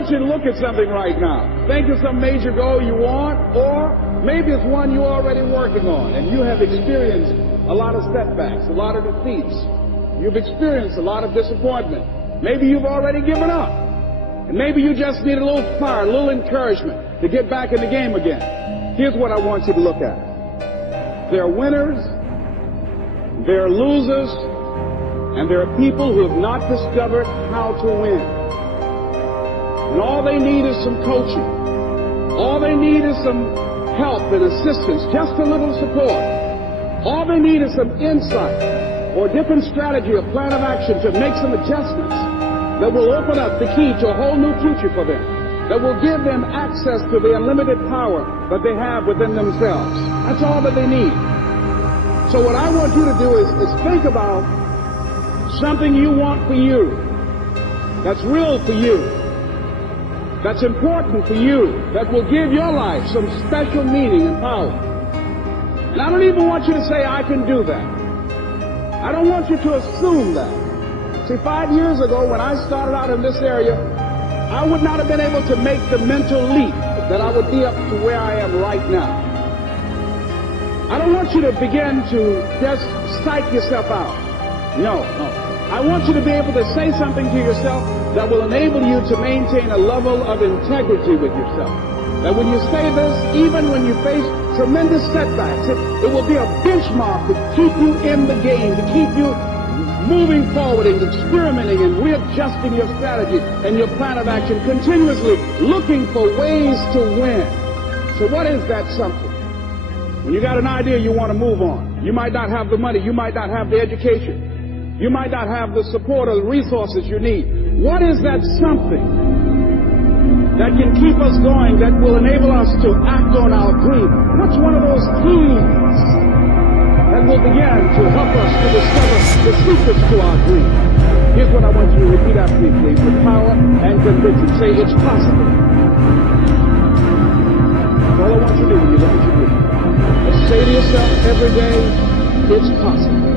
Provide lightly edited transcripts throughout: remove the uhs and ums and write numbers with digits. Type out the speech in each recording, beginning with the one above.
want you to look at something right now. Think of some major goal you want, or maybe it's one you're already working on, and you have experienced a lot of setbacks, a lot of defeats. You've experienced a lot of disappointment. Maybe you've already given up. And maybe you just need a little fire, a little encouragement to get back in the game again. Here's what I want you to look at. There are winners, there are losers, and there are people who have not discovered how to win. And all they need is some coaching. All they need is some help and assistance, just a little support. All they need is some insight or a different strategy, a plan of action to make some adjustments that will open up the key to a whole new future for them, that will give them access to the unlimited power that they have within themselves. That's all that they need. So what I want you to do is think about something you want for you, that's real for you, that's important for you, that will give your life some special meaning and power. And I don't even want you to say, I can do that. I don't want you to assume that. See, 5 years ago when I started out in this area, I would not have been able to make the mental leap that I would be up to where I am right now. I don't want you to begin to just psych yourself out. No. I want you to be able to say something to yourself that will enable you to maintain a level of integrity with yourself. That when you say this, even when you face tremendous setbacks, it will be a benchmark to keep you in the game, to keep you moving forward and experimenting and readjusting your strategy and your plan of action, continuously looking for ways to win. So what is that something? When you got an idea, you want to move on. You might not have the money. You might not have the education. You might not have the support or the resources you need. What is that something that can keep us going, that will enable us to act on our dream? What's one of those keys that will begin to help us to discover the secrets to our dream? Here's what I want you to repeat after me, please, with power and conviction. Say, it's possible. That's all I want you to do when you look at your dream. Just say to yourself every day, it's possible.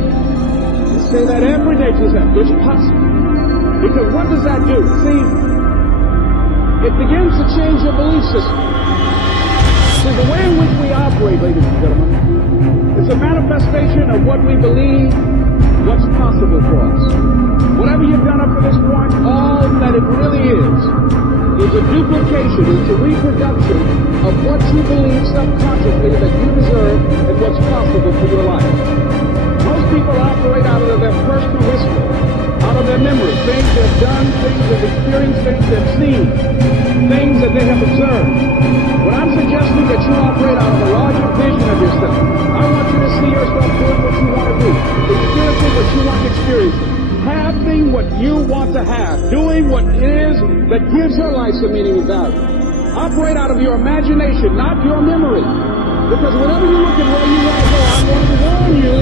Just say that every day to yourself, it's possible. Because what does that do? See, it begins to change your belief system. See, the way in which we operate, ladies and gentlemen, is a manifestation of what we believe, what's possible for us. Whatever you've done up to this point, all that it really is a duplication, it's a reproduction of what you believe subconsciously that you deserve and what's possible for your life. Most people operate out of their personal history, out of their memories, things they've done, things they've experienced, things they've seen, things that they have observed. But I'm suggesting that you operate out of a larger vision of yourself. I want you to see yourself doing what you want to do, experiencing what you want to experience, having what you want to have, doing what it is that gives your life some meaning and value. Operate out of your imagination, not your memory. Because whenever you look at where you want to go, I'm going to warn you,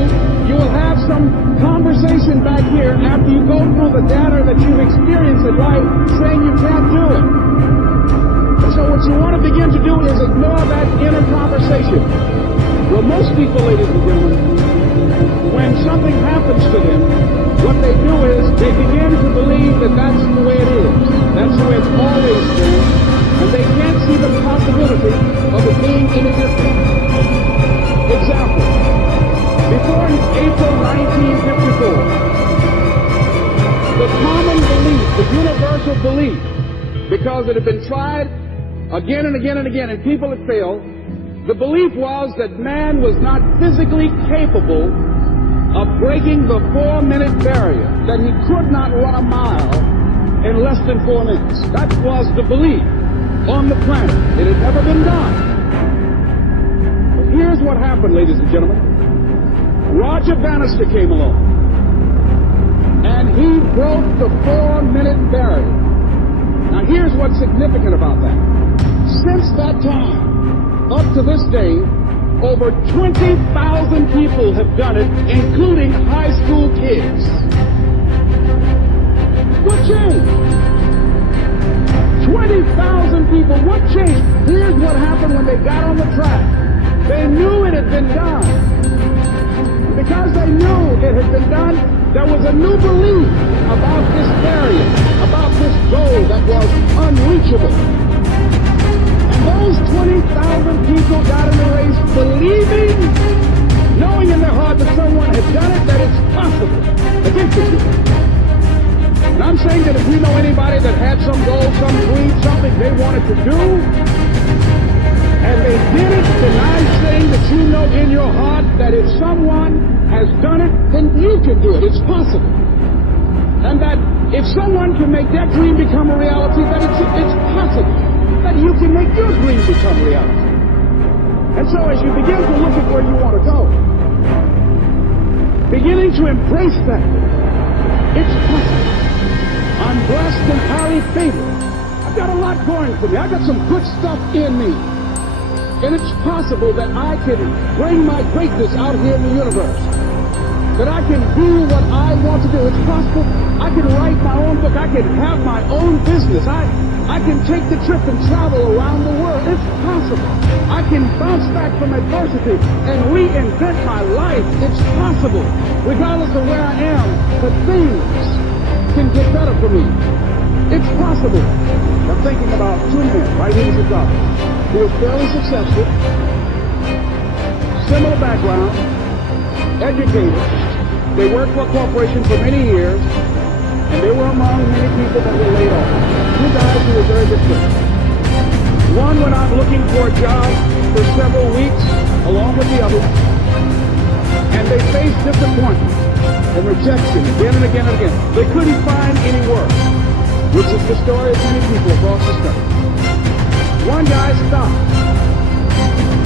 you will have some conversation back here after you go through the data that you've experienced in life saying you can't do it. And so what you want to begin to do is ignore that inner conversation. Well, most people, ladies and gentlemen, when something happens to them, what they do is they begin to believe that that's the way it is. That's the way it's always been. And they can't see the possibility of it being any different. Example. Before April 1954, the common belief, the universal belief, because it had been tried again and again and again and people had failed, the belief was that man was not physically capable of breaking the 4-minute barrier, that he could not run a mile in less than 4 minutes. That was the belief on the planet. It had never been done. But here's what happened, ladies and gentlemen. Roger Bannister came along, and he broke the 4-minute barrier. Now here's what's significant about that. Since that time, up to this day, over 20,000 people have done it, including high school kids. What changed? 20,000 people. What changed? Here's what happened when they got on the track. They knew it had been done. Because they knew it had been done, there was a new belief about this barrier, about this goal that was unreachable. And those 20,000 people got in the race believing, knowing in their heart that someone had done it, that it's possible that they could do it. And I'm saying that if we know anybody that had some goal, some dream, something they wanted to do, and they did it, then I'm saying that you know in your heart that if someone has done it, then you can do it. It's possible. And that if someone can make that dream become a reality, that it's possible that you can make your dream become reality. And so as you begin to look at where you want to go, beginning to embrace that, it's possible. I'm blessed and highly favored. I've got a lot going for me. I've got some good stuff in me. And it's possible that I can bring my greatness out here in the universe. That I can do what I want to do. It's possible I can write my own book. I can have my own business. I can take the trip and travel around the world. It's possible. I can bounce back from adversity and reinvent my life. It's possible. Regardless of where I am, but things can get better for me. It's possible. I'm thinking about two men right here in Chicago who were fairly successful, similar background, educated. They worked for a corporation for many years, and they were among many people that were laid off. Two guys who were very good friends. One went out looking for a job for several weeks, along with the other, and they faced disappointment and rejection again and again and again. They couldn't find any work, which is the story of many people across this country. One guy stopped.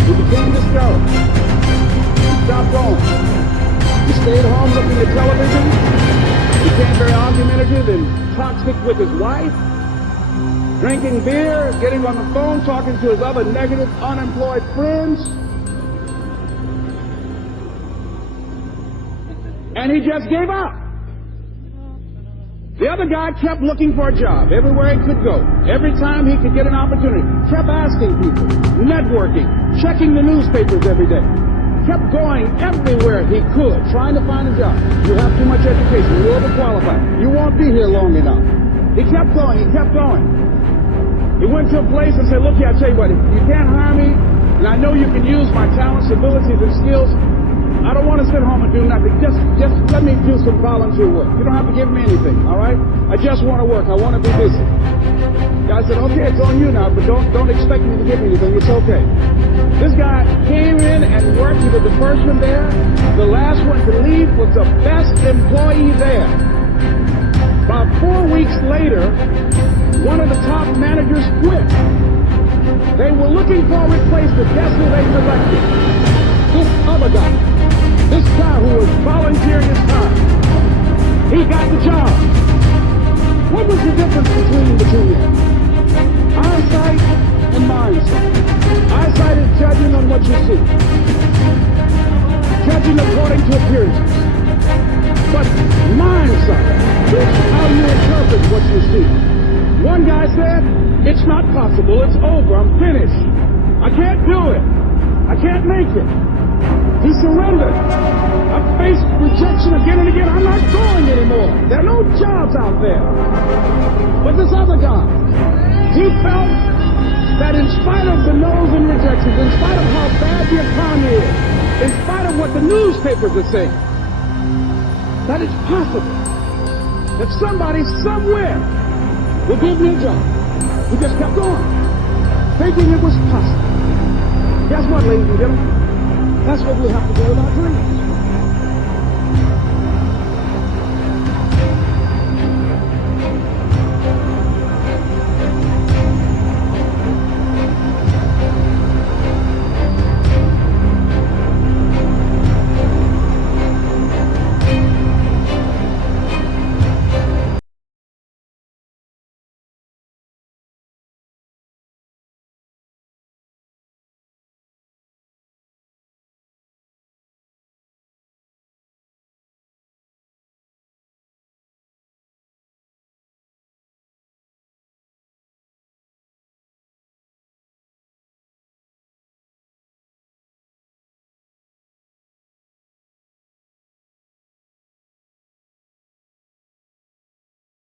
He became discouraged. He stopped going. He stayed home looking at television. He became very argumentative and toxic with his wife. Drinking beer, getting on the phone, talking to his other negative, unemployed friends. And he just gave up. The other guy kept looking for a job everywhere he could go. Every time he could get an opportunity. Kept asking people, networking, checking the newspapers every day. Kept going everywhere he could, trying to find a job. You have too much education. You're overqualified. You won't be here long enough. He kept going. He kept going. He went to a place and said, look here, I tell you what, if you can't hire me, and I know you can use my talents, abilities, and skills, I don't want to sit home and do nothing. Just let me do some volunteer work. You don't have to give me anything, all right? I just want to work. I want to be busy. Guy said, okay, it's on you now, but don't expect me to give me anything. It's okay. This guy came in and worked. He was the first one there. The last one to leave was the best employee there. About 4 weeks later, one of the top managers quit. They were looking for a replacement. Guess who they selected? This other guy. This guy who was volunteering his time. He got the job. What was the difference between the two men? Eyesight and mindset. Eyesight is judging on what you see. Judging according to appearances. But mindset is how you interpret what you see. One guy said, it's not possible, it's over, I'm finished. I can't do it. I can't make it. He surrendered. I've faced rejection again and again. I'm not going anymore. There are no jobs out there. But this other guy, he felt that in spite of the no's and rejections, in spite of how bad the economy is, in spite of what the newspapers are saying, that it's possible that somebody somewhere will give me a job. He just kept on, thinking it was possible. Guess what, ladies and gentlemen? That's what we have to do with our dreams.